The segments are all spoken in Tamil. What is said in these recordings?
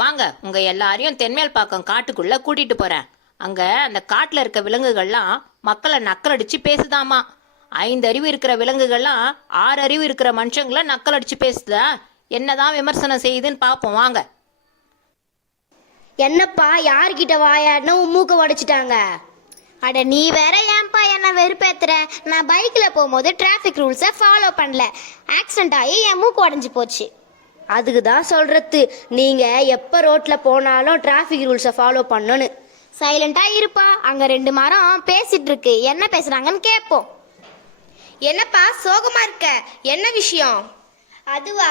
வாங்க, உங்க எல்லாரையும் தென்மேல்பாக்கம் காட்டுக்குள்ள கூட்டிட்டு போறேன். அங்க அந்த காட்டுல இருக்க விலங்குகள்லாம் மக்களை நக்கலடிச்சு பேசுதாமா. 5 அறிவு இருக்கிற விலங்குகள்லாம் 6 அறிவு இருக்கிற மனுஷங்களை நக்கலடிச்சு பேசுதா? என்னதான் விமர்சனம் செய்யுதுன்னு பாப்போம் வாங்க. என்னப்பா யார்கிட்ட வாயாடினா மூக்க உடைச்சிட்டாங்க? அட நீ வேற ஏன்பா என்ன வெறுப்பேத்துற? நான் பைக்கில் போகும்போது டிராஃபிக் ரூல்ஸை ஃபாலோ பண்ணல, ஆக்சிடென்ட் ஆகி என் மூக்கு உடஞ்சி போச்சு. அதுக்கு தான் சொல்றது, நீங்க எப்ப ரோட்ல போனாலும் டிராஃபிக் ரூல்ஸை ஃபாலோ பண்ணணும். சைலண்டா இருப்பா, அங்க 2 மரம் பேசிட்டு இருக்கு, என்ன பேசுறாங்கன்னு கேட்போம். என்னப்பா சோகமா இருக்க, என்ன விஷயம்? அதுவா,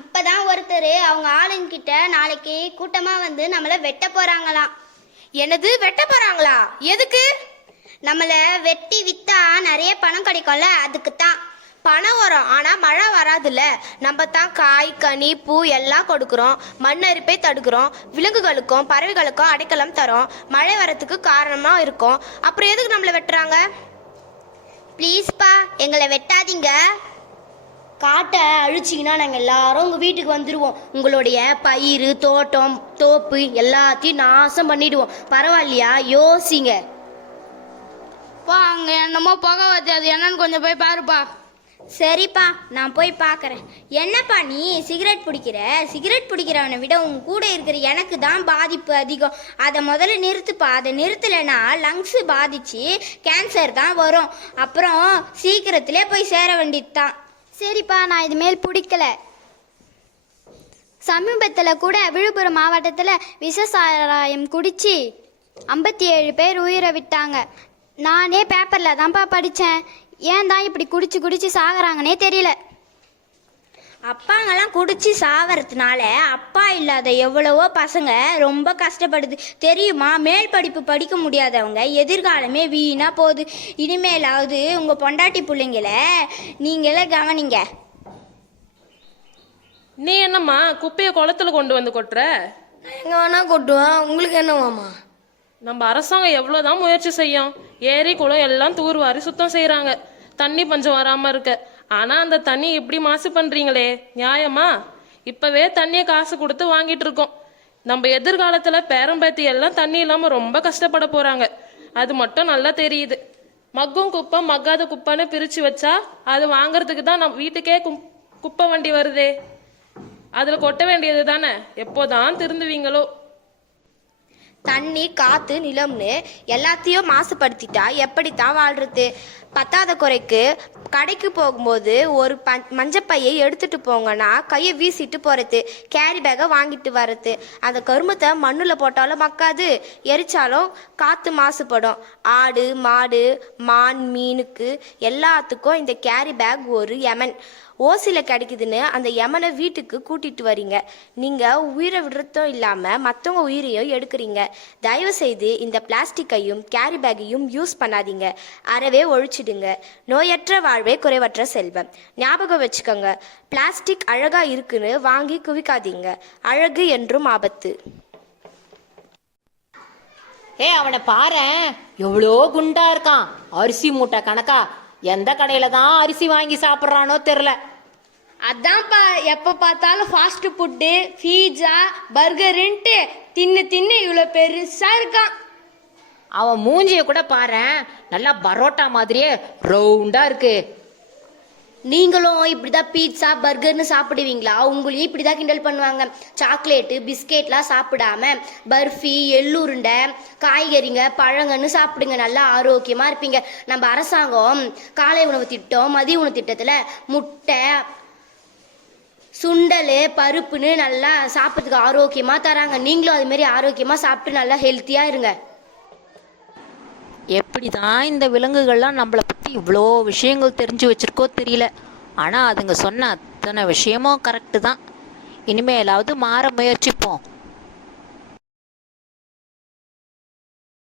இப்பதான் ஒருத்தர் அவங்க ஆளுங்கிட்ட நாளைக்கு கூட்டமா வந்து நம்மள வெட்ட போறாங்களாம். என்னது, வெட்ட போறாங்களா? எதுக்கு? நம்மள வெட்டி வித்தா நிறைய பணம் கிடைக்கும்ல, அதுக்கு தான். பணம் வரும், ஆனா மழை வராதுல்ல. நம்ம தான் காய் கனி பூ எல்லாம் கொடுக்குறோம், மண் அரிப்பை தடுக்கிறோம், விலங்குகளுக்கும் பறவைகளுக்கும் அடைக்கலம் தரோம், மழை வரத்துக்கு காரணமா இருக்கும். அப்புறம் எதுக்கு நம்மளை வெட்டுறாங்க? ப்ளீஸ்ப்பா, எங்களை வெட்டாதீங்க. காட்டை அழிச்சிங்கன்னா நாங்கள் எல்லாரும் உங்கள் வீட்டுக்கு வந்துடுவோம். உங்களுடைய பயிர் தோட்டம் தோப்பு எல்லாத்தையும் நாசம் பண்ணிடுவோம். பரவாயில்லையா? யோசிங்க. பா, அங்க என்னமோ புகை வருது, அது என்னன்னு கொஞ்சம் போய் பாருப்பா. சரிப்பா, நான் போய் பார்க்குறேன். என்னப்பா நீ சிகரெட் பிடிக்கிற? சிகரெட் பிடிக்கிறவனை விட உன் கூட இருக்கிற எனக்கு தான் பாதிப்பு அதிகம். அதை முதல்ல நிறுத்துப்பா. அதை நிறுத்தலைன்னா லங்ஸு பாதிச்சு கேன்சர் தான் வரும். அப்புறம் சீக்கிரத்திலே போய் சேர வேண்டியது தான். சரிப்பா, நான் இதுமேல் பிடிக்கல. சமீபத்தில் கூட விழுப்புரம் மாவட்டத்தில் விஷ சாராயம் குடிச்சு 57 பேர் உயிரை விட்டாங்க. நானே பேப்பரில் தான்ப்பா படித்தேன். ஏன் தான் இப்படி குடிச்சு குடிச்சு சாகுறாங்கன்னே தெரியல. அப்பாங்கெல்லாம் குடிச்சு சாவறதுனால அப்பா இல்லாத எவ்வளவோ பசங்க ரொம்ப கஷ்டப்படுது தெரியுமா? மேல் படிப்பு படிக்க முடியாதவங்க எதிர்காலமே வீணா போகுது. இனிமேலாவது உங்கள் பொண்டாட்டி பிள்ளைங்கள நீங்களே கவனிங்க. நீ என்னம்மா குப்பையை குளத்துல கொண்டு வந்து கொட்டுற? எங்கே வேணா கொட்டுவேன், உங்களுக்கு என்னவாமா? நம்ம அரசாங்கம் எவ்வளோதான் முயற்சி செய்யும், ஏரி குளம் எல்லாம் தூர்வாரி சுத்தம் செய்கிறாங்க, தண்ணி பஞ்சம் வராமல் இருக்க. ஆனால் அந்த தண்ணி இப்படி மாசு பண்ணுறீங்களே, நியாயமா? இப்போவே தண்ணியை காசு கொடுத்து வாங்கிட்டு இருக்கோம். நம்ம எதிர்காலத்தில் பேரம்பேத்தி எல்லாம் தண்ணி இல்லாமல் ரொம்ப கஷ்டப்பட போகிறாங்க. அது மட்டும் நல்லா தெரியுது. மக்கும் குப்பை மக்காத குப்பைன்னு பிரித்து வச்சா அது வாங்குறதுக்கு தான் நம்ம வீட்டுக்கே குப்பை வண்டி வருதே. அதில் கொட்ட வேண்டியது தானே. எப்போதான் திருந்துவீங்களோ? தண்ணி காற்று நிலம்னு எல்லாத்தையும் மாசுபடுத்திட்டா எப்படித்தான் வாழ்றது? பத்தாத குறைக்கு கடைக்கு போகும்போது ஒரு மஞ்சப்பையை எடுத்துட்டு போங்கன்னா கையை வீசிட்டு போகிறது, கேரி பேக்கை வாங்கிட்டு வர்றது. அந்த கருமத்தை மண்ணில் போட்டாலும் மக்காது, எரிச்சாலும் காற்று மாசுபடும். ஆடு மாடு மான் மீனுக்கு எல்லாத்துக்கும் இந்த கேரி பேக் ஒரு யமன். ஓசியில் கிடைக்குதுன்னு அந்த யமனை வீட்டுக்கு கூட்டிட்டு வரீங்க. நீங்கள் உயிரை விடுறதும் இல்லாமல் மற்றவங்க உயிரையும் எடுக்கிறீங்க. தயவு செய்து இந்த பிளாஸ்டிக்கையும் கேரி பேக்கையும் யூஸ் பண்ணாதீங்க, அறவே ஒழிச்சிடுங்க. நோயற்ற வாழ்வே குறைவற்ற செல்வம். ஞாபகம் வச்சுக்கோங்க, பிளாஸ்டிக் அழகாக இருக்குன்னு வாங்கி குவிக்காதீங்க, அழகு என்றும் ஆபத்து. அவனை பாரேன், எவ்வளோ குண்டா இருக்கான். அரிசி மூட்டை கணக்கா. எந்த கடையில தான் அரிசி வாங்கி சாப்பிட்றானோ தெரில. அதான்ப்பா, எப்போ பார்த்தாலும் ஃபாஸ்ட் ஃபுட்டு பீட்சா பர்கருன்ட்டு தின்னு தின்னு இவ்வளோ பெருசாக இருக்கான். அவன் மூஞ்சிய கூட பாரேன், நல்லா பரோட்டா மாதிரியே ரவுண்டா இருக்கு. நீங்களும் இப்படிதான் பீட்சா பர்கர்னு சாப்பிடுவீங்களா? உங்களையும் இப்படிதான் கிண்டல் பண்ணுவாங்க. சாக்லேட்டு பிஸ்கெட்லாம் சாப்பிடாம பர்ஃபி எள்ளுருண்டை காய்கறிங்க பழங்கன்னு சாப்பிடுங்க, நல்லா ஆரோக்கியமா இருப்பீங்க. நம்ம அரசாங்கம் காலை உணவு திட்டம் மதிய உணவு திட்டத்துல முட்டை சுண்டல் பருப்புன்னு நல்லா சாப்பிட்றதுக்கு ஆரோக்கியமா தராங்க. நீங்களும் அது மாதிரி ஆரோக்கியமா சாப்பிட்டு நல்லா ஹெல்த்தியா இருங்க. எப்படி தான் இந்த விலங்குகள்லாம் நம்மளை பற்றி இவ்வளோ விஷயங்கள் தெரிஞ்சு வச்சிருக்கோ தெரியல. ஆனால் அதுங்க சொன்ன அத்தனை விஷயமும் கரெக்டு தான். இனிமேலாவது மாற முயற்சிப்போம்.